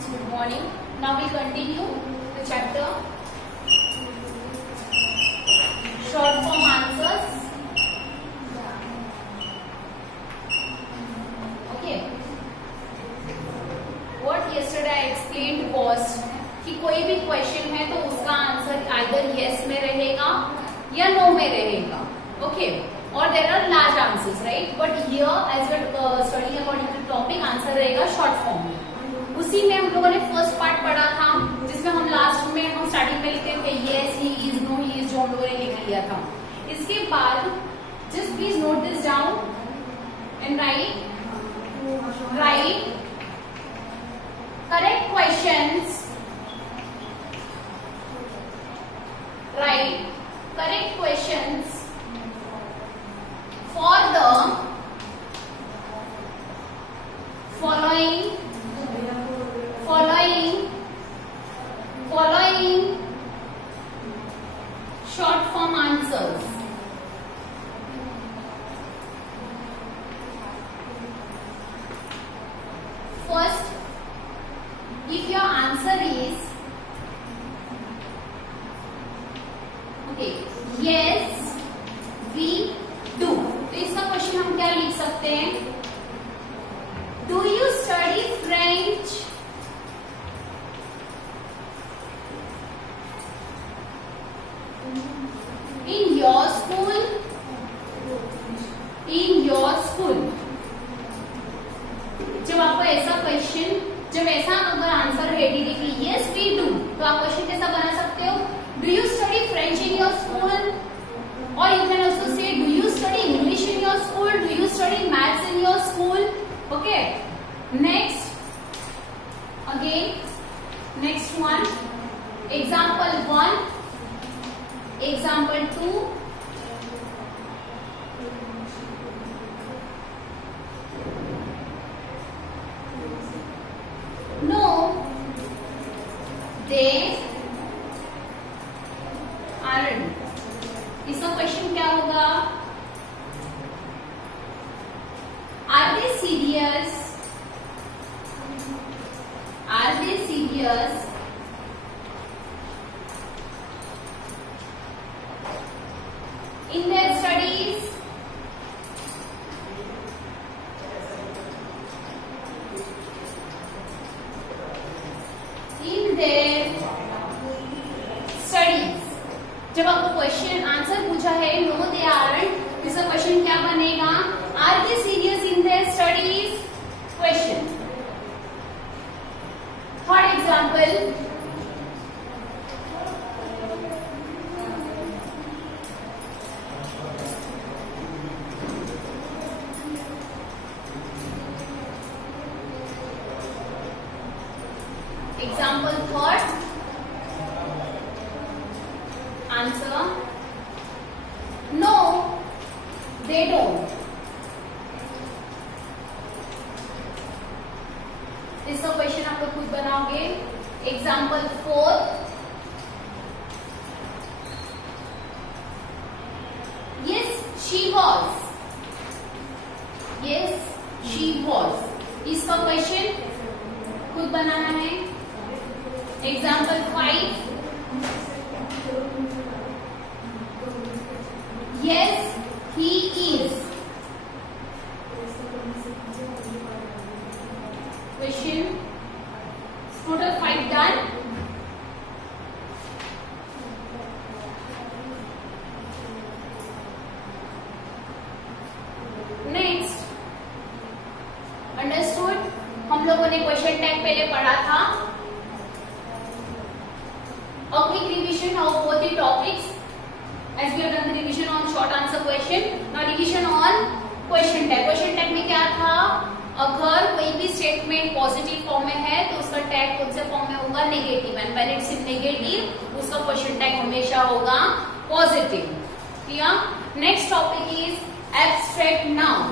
students, good morning. Now we continue the chapter short form answers. Okay. What yesterday I explained was कि कोई भी question है तो उसका आंसर आइदर यस में रहेगा या नो में रहेगा. Okay. Or there are large answers, right? But here, as we're studying according to topic, answer रहेगा short form में. उसी में हम लोगों ने फर्स्ट पार्ट पढ़ा था, जिसमें हम लास्ट में हम स्टार्टिंग में लिखते थे yes, he is, no, he is, जो हम लोगों ने लिख लिया था. इसके बाद just please note this down and write correct questions. Write correct questions for the following short form answers. First, if your answer is okay, yes, we do. तो इसका क्वेश्चन हम क्या लिख सकते हैं? Do you study French? In your school? In your school. जब आपको ऐसा क्वेश्चन, जब ऐसा अगर आंसर रेडी देखिए yes we do, तो आप क्वेश्चन कैसा बना सकते हो? Do you study French in your school? Or you can also say, do you study English in your school? Do you study maths in your school? Okay. Next. Again. Next one. Example 1. Example 2. No, they aren't. इसका question क्या होगा? Are they serious? Are they serious? In their studies? In their studies. जब आपको question answer पूछा है no they aren't, इसका question क्या बनेगा? Are they serious in their studies? Question. For example, example third. Answer, no, they don't. इसका question आप लोग खुद बनाओगे. Example 4. Yes, she was. Yes, she was. इसका क्वेश्चन खुद बनाना है. Example 5. Yes, he is. Question. Total 5 done. Next. Understood? हम लोगों ने क्वेश्चन टैग पहले पढ़ा था. A quick revision of both the topics. As we have done the revision on short answer question, now revision on question tag. Question tag में क्या था? अगर कोई भी स्टेटमेंट पॉजिटिव फॉर्म में है तो उसका टैग कौन से फॉर्म में होगा? Negative. And when it's in negative, उसका क्वेश्चन टैग हमेशा होगा positive. Clear? Next topic is abstract noun.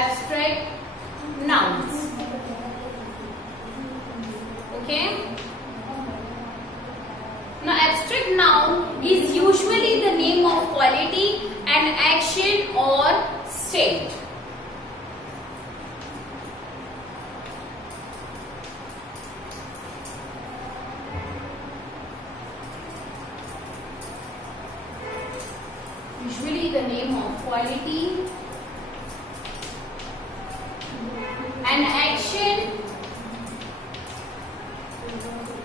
Abstract nouns. Okay. Now, abstract noun is usually the name of quality, an action or state. usually the name of quality, an action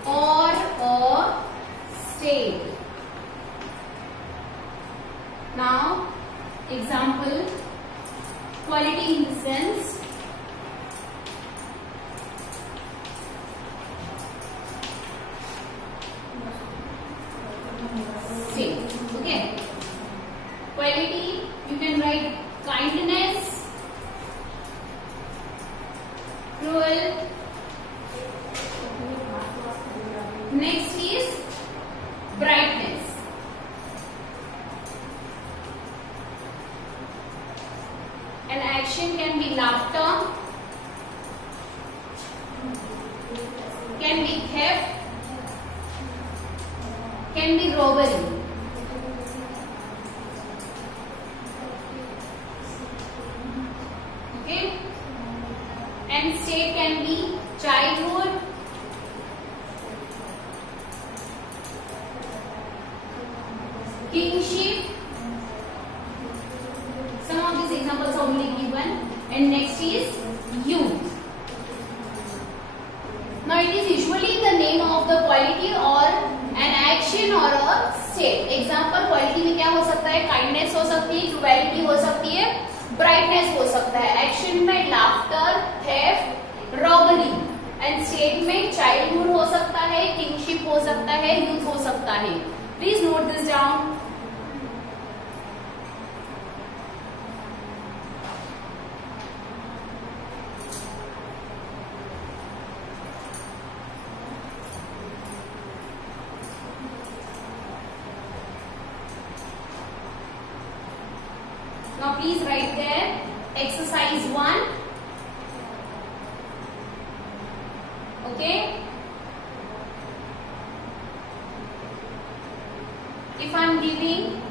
or a state. Now, example, quality in the sense state. Okay. Quality, you can write kindness, cruel. Next is brightness. An action can be laughter, can be theft, can be robbery. Okay, and state can be childhood, kingship. Some of these examples are only given. And next is youth. Now it is usually the name of the quality or an action or a state. Example, quality में क्या हो सकता है? Kindness हो सकती है, cruelty हो सकती है, brightness हो सकता है. Action में laughter, theft, robbery. And state में childhood हो सकता है, kingship हो सकता है, youth हो सकता है. Please note this down. Now please write there exercise 1. Okay. If I am giving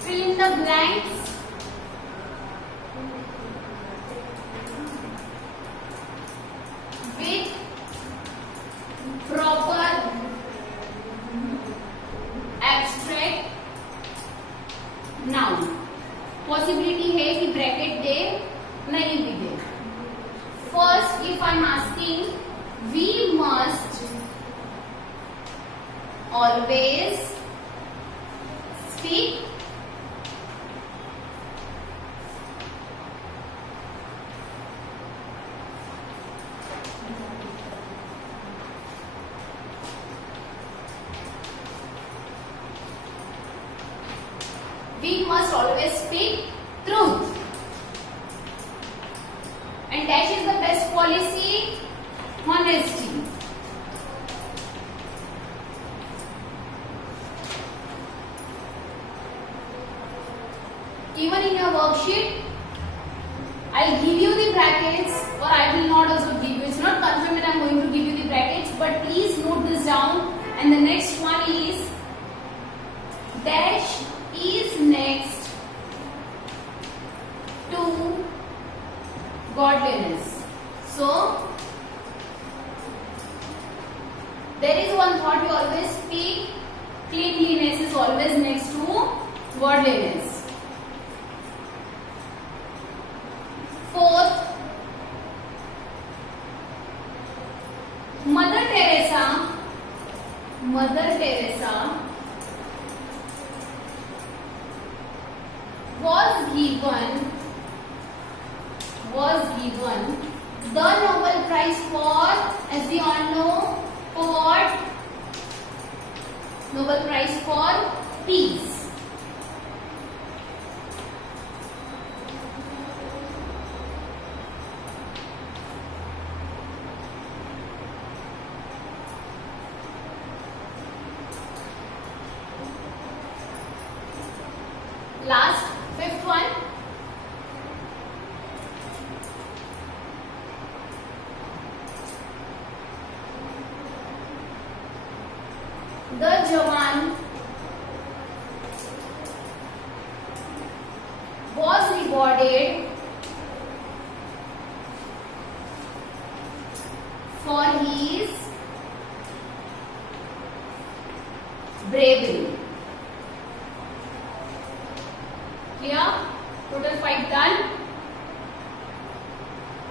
fill in the blanks, with proper abstract noun. Possibility है कि ब्रैकेट दे, नहीं भी दे. First, if I am asking, we must always speak we must always speak truth, and dash is the best policy, honesty. Even in your worksheet, I'll give you the brackets, or I will not also give you. It's not confirmed that I'm going to give you the brackets, but please note this down. And the next one is dash is next to godliness. So there is one thought you always speak, cleanliness is always next to godliness. Fourth, Mother Teresa was given the Nobel Prize for, as we all know, for what? Nobel Prize for Peace. Last, fifth one. The Jawan was rewarded for his bravery. Total 5 done.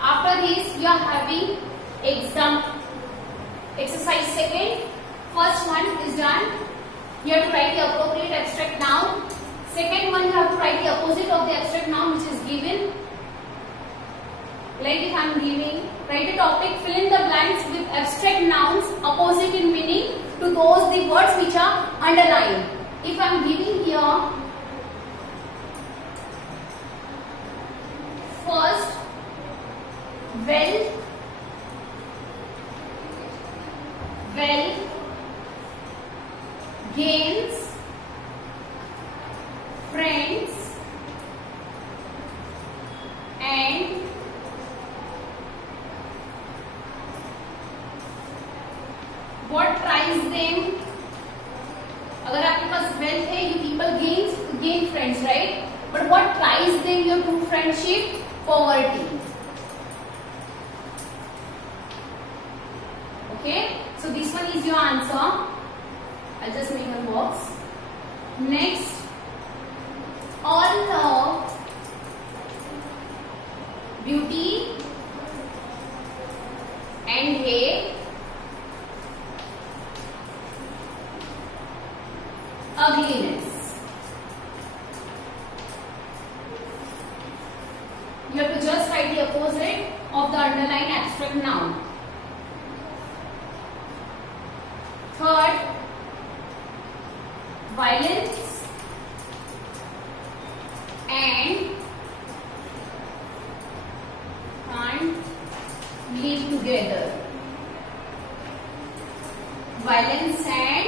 After this, you are having exercise second. First one is done. You have to write the appropriate abstract noun. Second one, you have to write the opposite of the abstract noun which is given. Like if I am giving, write a topic, fill in the blanks with abstract nouns opposite in meaning to those the words which are underlined. If I am giving here first, well, gains, friends, and what tries them. अगर आपके पास wealth है, you people gain friends, right? But what tries them your true friendship? Poverty. Okay, so this one is your answer. I'll just make a box. Next, all love, beauty, and hate, ugliness. You have to just write the opposite of the underlined abstract noun. Third, violence and can't live together. Violence and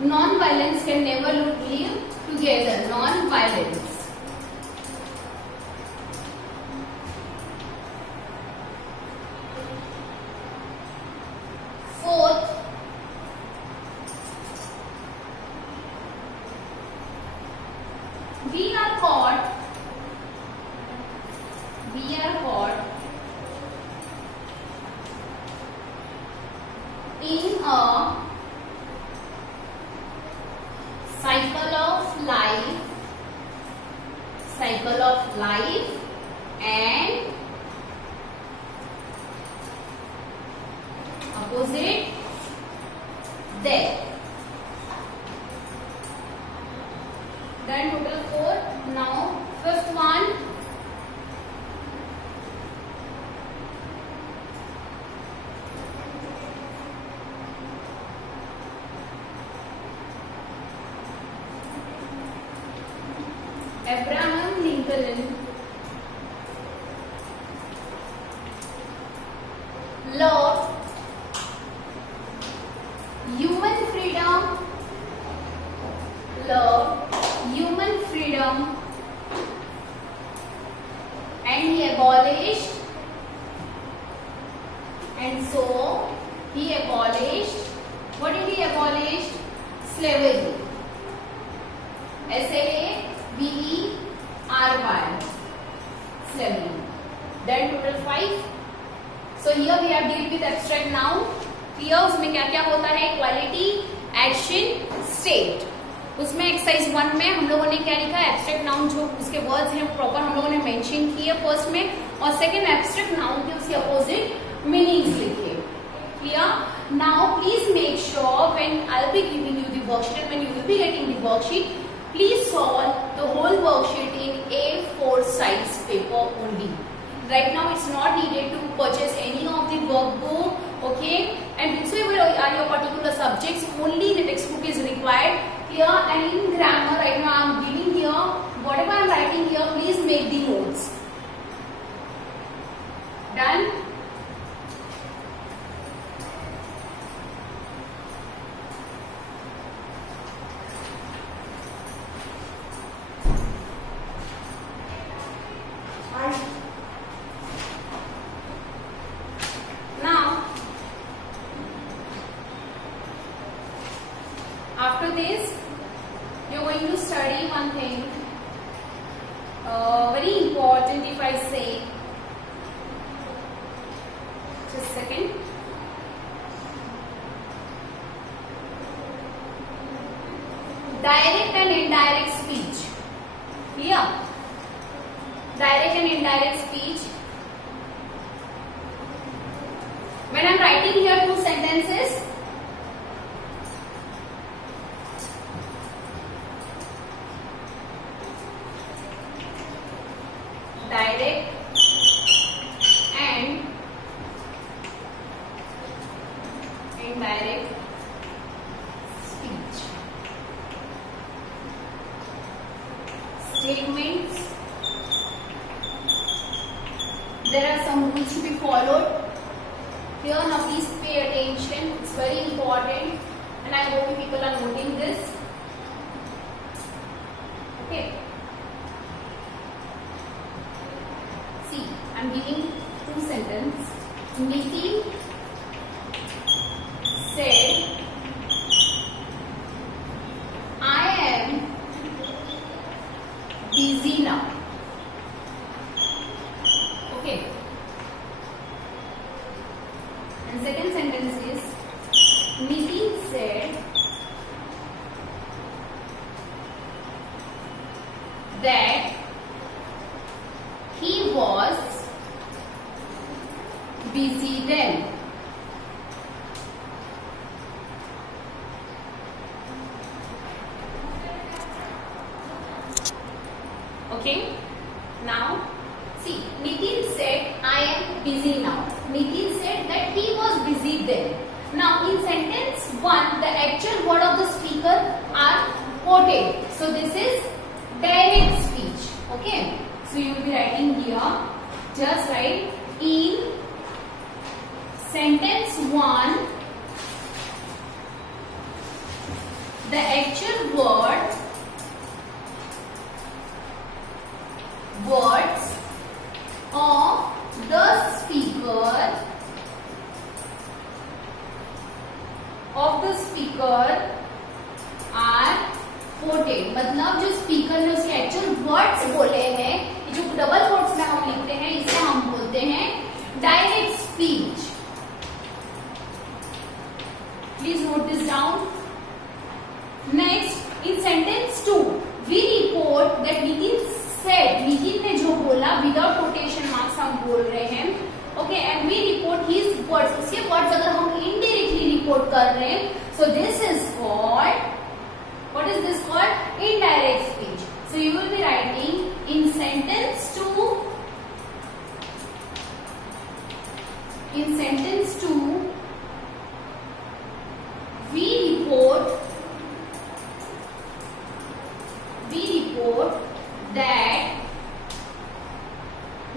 non-violence can never live together. Non-violence. Fourth, we are caught in a cycle of life and opposite death. Then total 4. Now fifth one, Abraham Lincoln loved human freedom, and he abolished, and so he abolished, what did he abolish? Slavery. SLAVERY, slavery. Then total 5. So here we have dealt with abstract noun. Here उसमें क्या क्या होता है? Quality, action, state. उसमें exercise 1 में हम लोगों ने क्या लिखा? एब्स्ट्रैक्ट नाउन जो उसके वर्ड्स हैं प्रॉपर हम लोगों ने मेंशन किए फर्स्ट में, और सेकंड एब्स्ट्रैक्ट नाउन के उसके अपोजिट मीनिंग्स लिखे. Clear? Now please make sure when I will be giving you the worksheet, when you will be getting the worksheet, please solve the whole worksheet in A4 size paper only. Right now it's not needed to purchase any of the workbook, okay? And whichever are your particular subjects, only the textbook is required. Here and in grammar, right now I am giving here, whatever I am writing here, please make the notes. Done? After this, you're going to study one thing, very important if I say, just a second. Direct and indirect speech. Clear? direct and indirect speech. When I'm writing here two sentences, direct and indirect speech. Statements. There are some rules to be followed. Here now please pay attention. It's very important and I hope you people are noting this. Okay. See, I'm giving two sentences. Nitin said, I am busy now. Okay. And second sentence is, Nitin said that he was busy then. Okay. Now, see, Nitin said, I am busy now. Nitin said that he was busy then. Now, in sentence 1, the actual word of the speaker are quoted. So, this is direct speech. Okay. So, you will be writing here, just write in sentence 1, the actual words of the speaker are quoted. मतलब जो speaker ने उसके actual words बोले हैं, जो double quotes में हम लिखते हैं, इसे हम बोलते हैं direct speech. Please note this down. Next, in sentence 2, we report that Nitin said. Nitin ने जो बोला without quotation marks हम बोल रहे हैं. Okay, and we report his words. उसके words अगर हम indirectly report कर रहे हैं, so this is called, what is this called? Indirect speech. So you will be writing in sentence 2. In sentence 2, we report that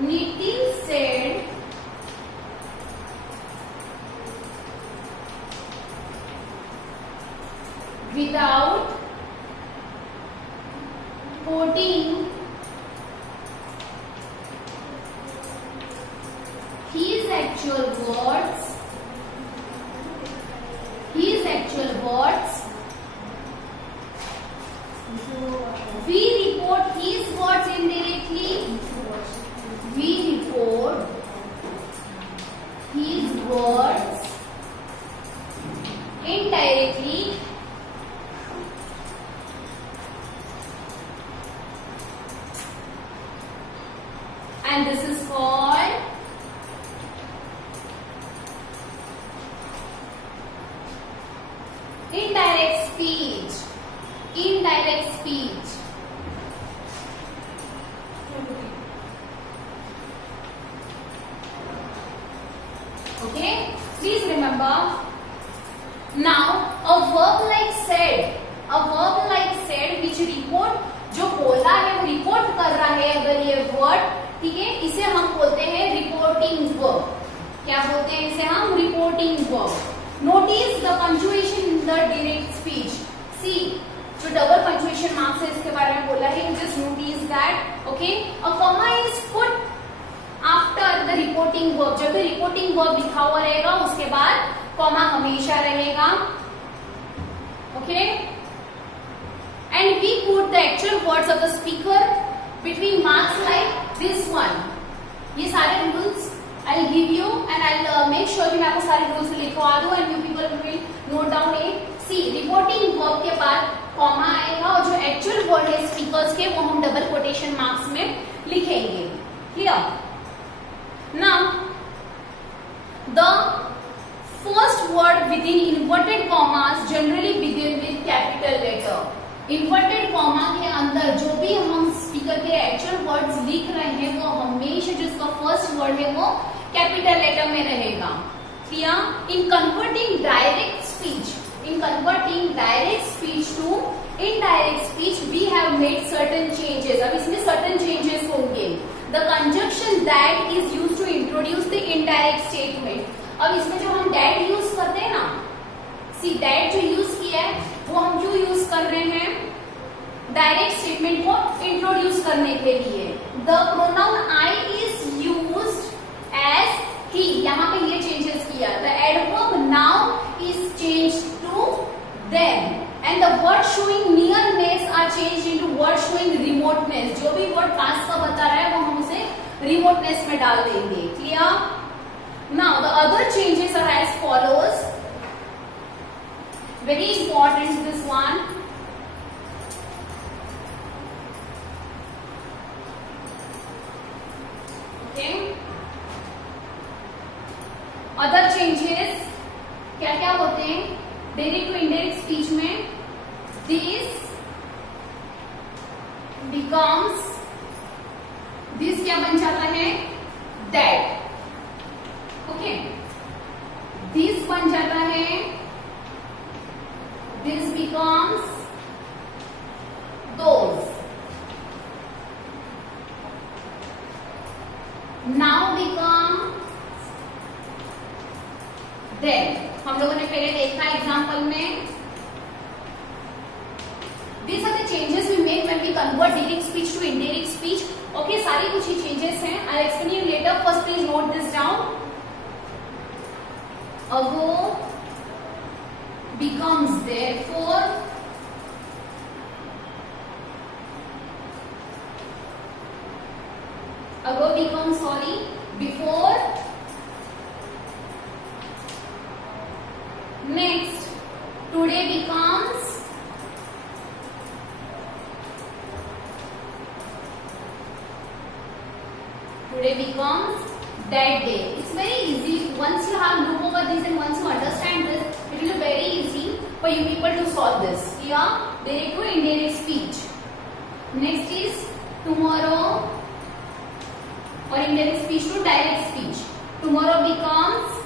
Nitin said without quoting his actual words, we report his words indirectly. We report his words indirectly. And this is called indirect speech. Indirect speech. Okay, please remember. Now, a verb like said, which report, जो बोला है वो report कर रहा है अगर ये word, ठीक है, इसे हम बोलते हैं रिपोर्टिंग वर्ब. क्या बोलते हैं इसे हम? Reporting verb. Notice the punctuation in the direct speech. See, जो डबल पंक्चुएशन मार्क्स है इसके बारे में बोला है, you just notice that. Okay, a comma is put after the reporting verb. जब भी रिपोर्टिंग वर्ब लिखा हुआ रहेगा उसके बाद कॉमा हमेशा रहेगा. Okay, and we put the actual words of the speaker between marks like this one. ये सारे rules I give you and I make sure कि मैं आपको सारे रूल्स लिखवा दूं and you people will note down it. See, reporting verb के बाद कॉमा आएगा और जो एक्चुअल वर्ड है स्पीकर्स के वो हम डबल कोटेशन मार्क्स में लिखेंगे. Clear? Now, the first word within inverted commas generally begin with capital letter. Inverted comma के अंदर जो भी हम स्पीकर के एक्चुअल वर्ड्स लिख रहे हैं वो हमेशा जो इसका फर्स्ट वर्ड है वो कैपिटल लेटर में रहेगा. Clear? In converting direct speech, to indirect speech we have made certain changes. अब इसमें सर्टेन चेंजेस होंगे. The conjunction that is used to introduce the indirect statement. अब इसमें जो हम दैट यूज करते हैं ना, सी दैट जो यूज किया है वो हम क्यों यूज कर रहे हैं? डायरेक्ट स्टेटमेंट को इंट्रोड्यूस करने के लिए. The pronoun I is used as he, यहाँ पे ये चेंजेस किया. The adverb now is changed to them and the word showing nearness are changed into word showing remoteness. जो भी वर्ड पास का बता रहा है वो हम उसे रिमोटनेस में डाल देंगे. Clear? Now the other changes are as follows. Very important this one. Okay. Other changes क्या क्या होते हैं डायरेक्ट टू इनडायरेक्ट स्पीच में? This becomes, this क्या बन जाता है? That. Okay. This बन जाता है, this becomes those. Now become then. हम लोगों ने पहले देखा एग्जाम्पल में. These are the changes we make when we convert direct speech to indirect speech. Okay, सारी कुछ ही changes हैं. I'll explain you later. First, please note this down. Ago becomes therefore. Ago becomes, before. Next, today becomes. Today becomes that day. It's very easy. Once you have look over this and once you understand this, it will be very easy for you people to solve this. Here, direct to indirect speech. Next is tomorrow, or indirect speech to direct speech. Tomorrow becomes